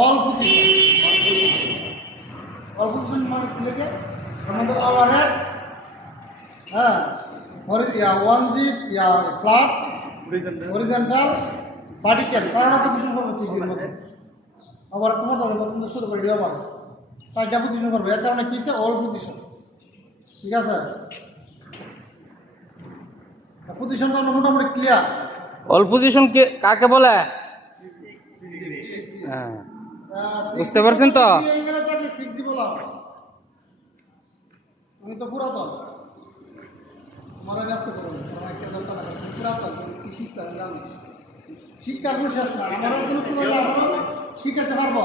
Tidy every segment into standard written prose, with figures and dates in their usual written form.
all position all position মানে কি লেগে আমাদের ওভারহেড হ্যাঁ ওয়ান জি ফ্ল্যাট হরিজন্টাল ভার্টিক্যাল চারটা পজিশন করবো সিজির মধ্যে আবার তোমার তাদের পছন্দ শুরু করে দিও আবার চারটা পজিশন করবো এর কারণে কি হচ্ছে অল পজিশন ঠিক আছে পজিশনটা আমরা মোটামুটি ক্লিয়ার অল পজিশন কাকে বলে হ্যাঁ বুঝতে পারছেন তো আমি তো পুরাতন আমার কাজ করতে পারবো পুরাতন কি শিখতে জানো শিক্ষার কোনো শেষ না আমার একজন স্টুডেন্ট আমরা শিখাতে পারবো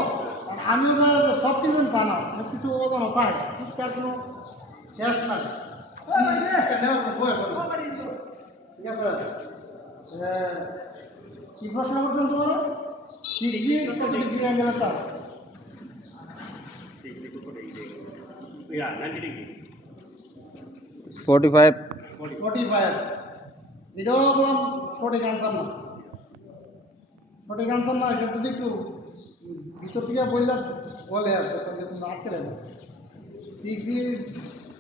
আমিও যা সব কিছু জানা কিছু অজানো তাই শিক্ষার কোনো শেষ নাই নেওয়ার কোনো বয়স ঠিক আছে কি প্রশ্ন করছেন তোমার অ্যাঙ্গেলের চাপ 45 এটাও বললাম সঠিক আনসার না সঠিক আনসার না এটা যদি একটু ভিতর থেকে বলে আর যে তোমরা আটকে দেবে 6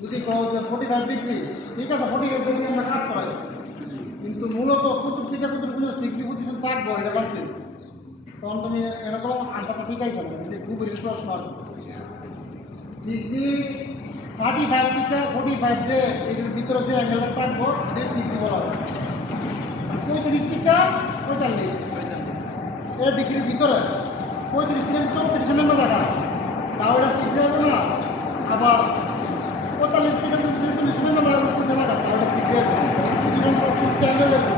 যদি কো 45 ডিগ্রি ঠিক আছে 45 ডিগ্রি আমরা কাজ করাই কিন্তু মূলত কুতুব থেকে কুতুব পর্যন্ত 6 পজিশন থাকবো এটা জানছি তখন তুমি এরকম আনসারটা ঠিক আছে যে খুব প্রশ্ন আর 35 থেকে 45 যে এটার ভিতরে যে অ্যাঙ্গেলটা থাকবো এটা 6 বলা হয় 35 থেকে 45 এই ডিগ্রির ভিতরে 35 থেকে 34 নেমে দেখা তাহলে এটা 6 যাবে না আবার 45 থেকে 46 নেমে দেখা তাহলে 6 যাবে দুজন সব 6 অ্যাঙ্গেল যাবে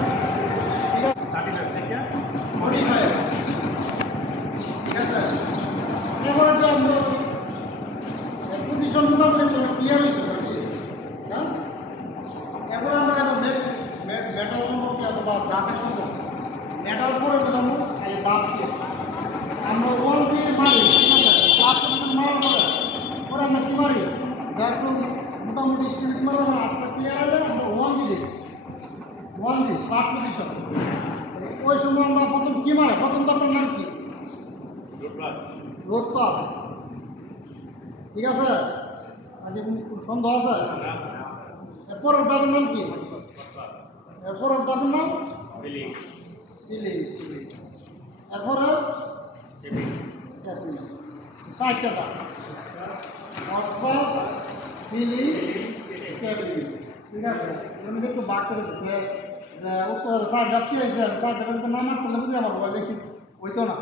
ঠিক আছে 35 থেকে 45 ঠিক আছে এবারে যে আমরা পজিশন মোটামুটি তোমার ক্লিয়ার হয়েছে হ্যাঁ এবার আমরা মেটাল সম্পর্কে অথবা দাপের সম্পর্কে মেটাল পরে যাবো আগে দাপ শেষ আমরা ওয়াল দিয়ে মারি ঠিক আছে ক্লাস পজিশন মারার পরে আমরা কী মারি একটু মোটামুটি স্টিল মারবো না আপনার ক্লিয়ার হলে আমরা ওয়াল দিয়ে ক্লাস পজিশন ওই সময় আমরা প্রথম কী মারে প্রথম দাপের নাম কি রোড পাস ঠিক আছে আগে সন্দেহ আছে এরপরের দাবের নাম কি এরপরের দাবের নাম এরপরে চারটা দাব ঠিক আছে আমি একটু বাক করে দিতে চার দাবছি হয়েছে চার দাবের নাম আর করলে বুঝে আমার ওইতো না